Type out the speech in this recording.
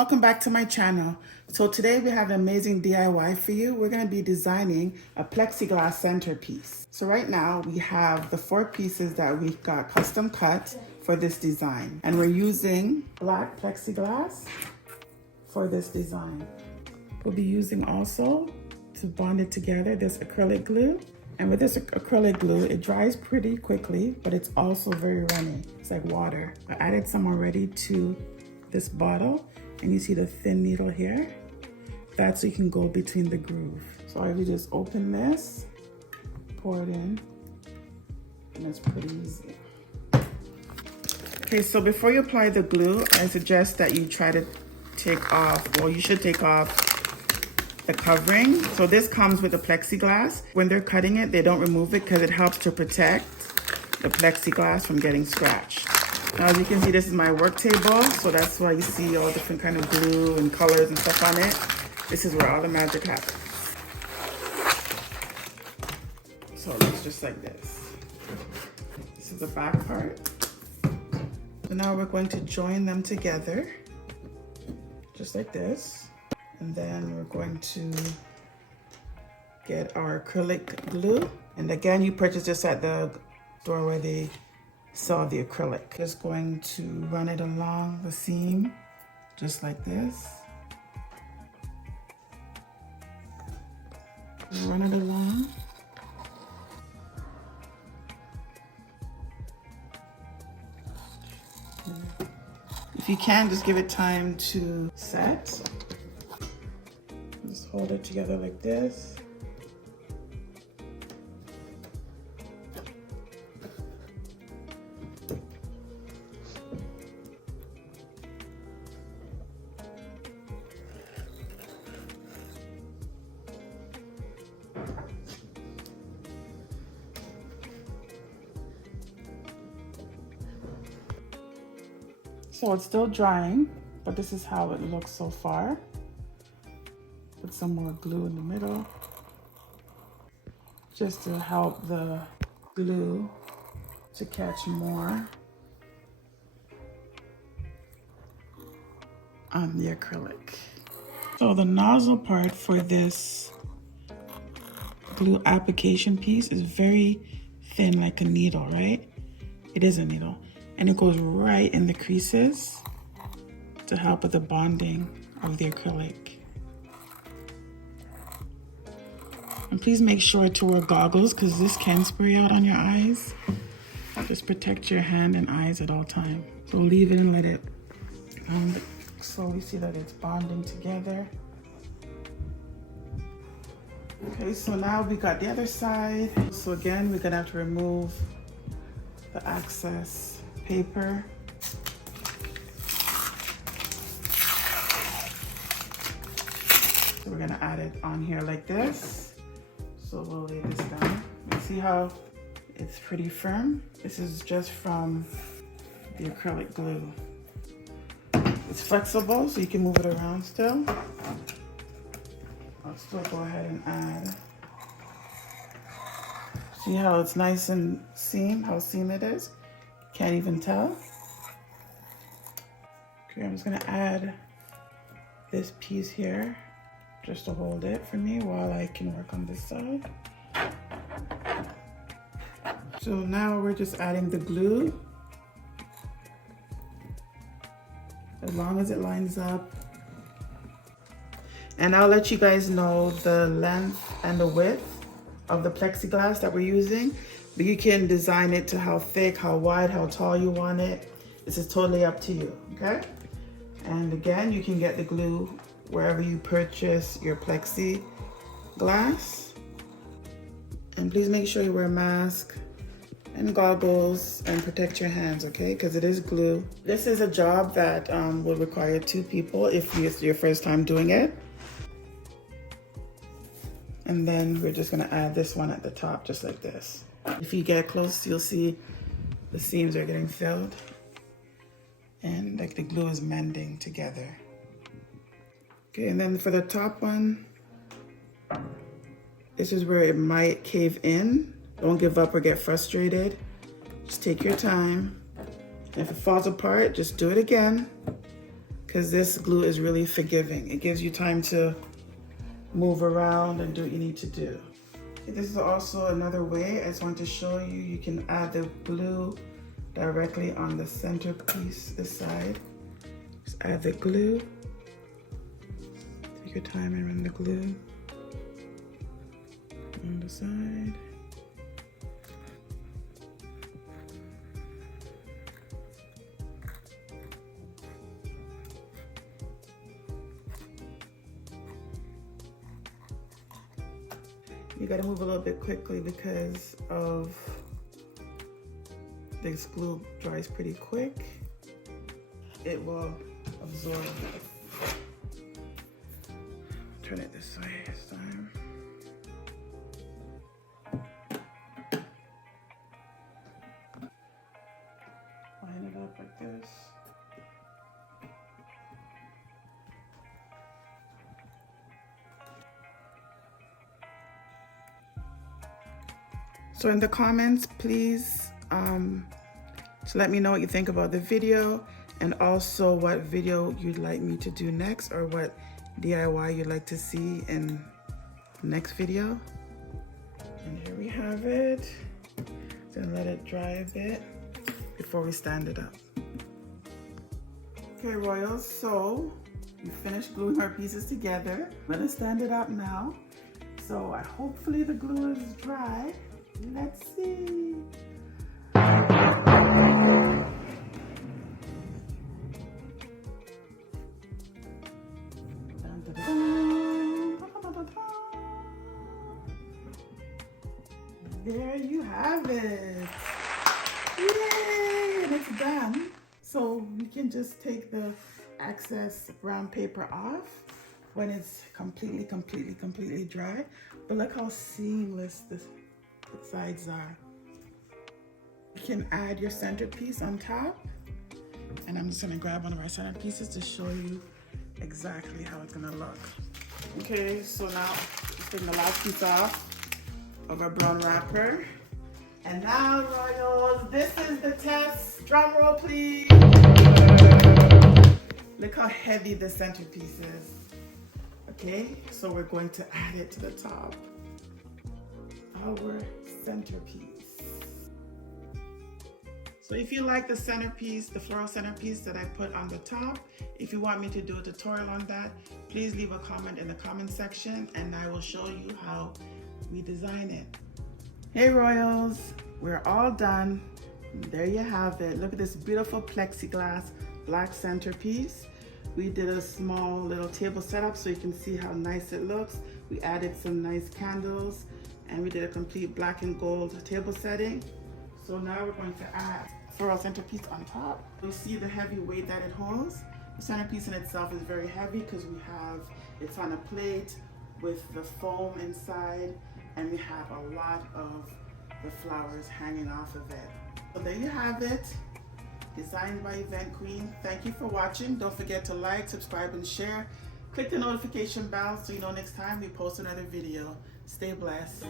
welcome back to my channel. So today we have an amazing DIY for you. We're going to be designing a plexiglass centerpiece. So right now we have the 4 pieces that we got custom cut for this design. And we're using black plexiglass for this design. We'll be using also, to bond it together, this acrylic glue. And with this acrylic glue, it dries pretty quickly, but it's also very runny. It's like water. I added some already to this bottle, and you see the thin needle here. That's so you can go between the groove. So I just open this, pour it in, and it's pretty easy. Okay, so before you apply the glue, I suggest that you try to take off, well, you should take off the covering. So this comes with the plexiglass. When they're cutting it, they don't remove it because it helps to protect the plexiglass from getting scratched. Now, as you can see, this is my work table, so that's why you see all different kind of glue and colors and stuff on it. This is where all the magic happens. So it looks just like this. This is the back part. So now we're going to join them together, just like this. And then we're going to get our acrylic glue. And again, you purchase this at the store where they sell the acrylic. Just going to run it along the seam, just like this. Run it along. If you can, just give it time to set. Just hold it together like this. So it's still drying, but this is how it looks so far. Put some more glue in the middle, just to help the glue to catch more on the acrylic. So the nozzle part for this glue application piece is very thin, like a needle, right? It is a needle. And it goes right in the creases to help with the bonding of the acrylic. And please make sure to wear goggles because this can spray out on your eyes. Just protect your hand and eyes at all times. So leave it and let it slowly see that it's bonding together. Okay, so now we got the other side. So again, we're gonna have to remove the excess paper. So we're gonna add it on here like this. So we'll lay this down. You see how it's pretty firm? This is just from the acrylic glue. It's flexible, so you can move it around still. I'll still go ahead and add. See how it's nice and how seam it is? Can't even tell. Okay, I'm just gonna add this piece here just to hold it for me while I can work on this side. So now we're just adding the glue. As long as it lines up. And I'll let you guys know the length and the width of the plexiglass that we're using. But you can design it to how thick, how wide, how tall you want it. This is totally up to you, okay? And again, you can get the glue wherever you purchase your plexiglass. And please make sure you wear a mask and goggles and protect your hands, okay? Because it is glue. This is a job that will require 2 people if it's your first time doing it. And then we're just gonna add this one at the top, just like this. If you get close, you'll see the seams are getting filled and like the glue is mending together. Okay, and then for the top one, this is where it might cave in. Don't give up or get frustrated. Just take your time. And if it falls apart, just do it again. because this glue is really forgiving. It gives you time to move around and do what you need to do. This is also another way. I just want to show you, you can add the glue directly on the centerpiece, this side. Just add the glue. Take your time and run the glue on the side. You gotta move a little bit quickly because of this glue dries pretty quick. It will absorb. Turn it this way this time. Line it up like this. So in the comments, please to let me know what you think about the video, and also what video you'd like me to do next, or what DIY you'd like to see in the next video. And here we have it. Gonna let it dry a bit before we stand it up. Okay, Royals, so we finished gluing our pieces together. I'm gonna stand it up now. So hopefully the glue is dry. Let's see. There you have it. Yay! And it's done. So we can just take the excess brown paper off when it's completely dry. But look how seamless the sides are. You can add your centerpiece on top. And I'm just gonna grab one of our centerpieces to show you exactly how it's gonna look. Okay, so now just taking the last piece off of our brown wrapper. And now, Royals, this is the test. Drum roll, please. Look how heavy the centerpiece is. Okay, so we're going to add it to the top. Our centerpiece. So if you like the centerpiece, the floral centerpiece that I put on the top, if you want me to do a tutorial on that, please leave a comment in the comment section and I will show you how we design it. Hey Royals, we're all done. There you have it. Look at this beautiful plexiglass black centerpiece. We did a small little table setup so you can see how nice it looks. We added some nice candles and we did a complete black and gold table setting. So now we're going to add floral centerpiece on top. You see the heavy weight that it holds. The centerpiece in itself is very heavy because it's on a plate with the foam inside, and we have a lot of the flowers hanging off of it. So there you have it, designed by Event Queen. Thank you for watching. Don't forget to like, subscribe, and share. Click the notification bell so you know next time we post another video. Stay blessed.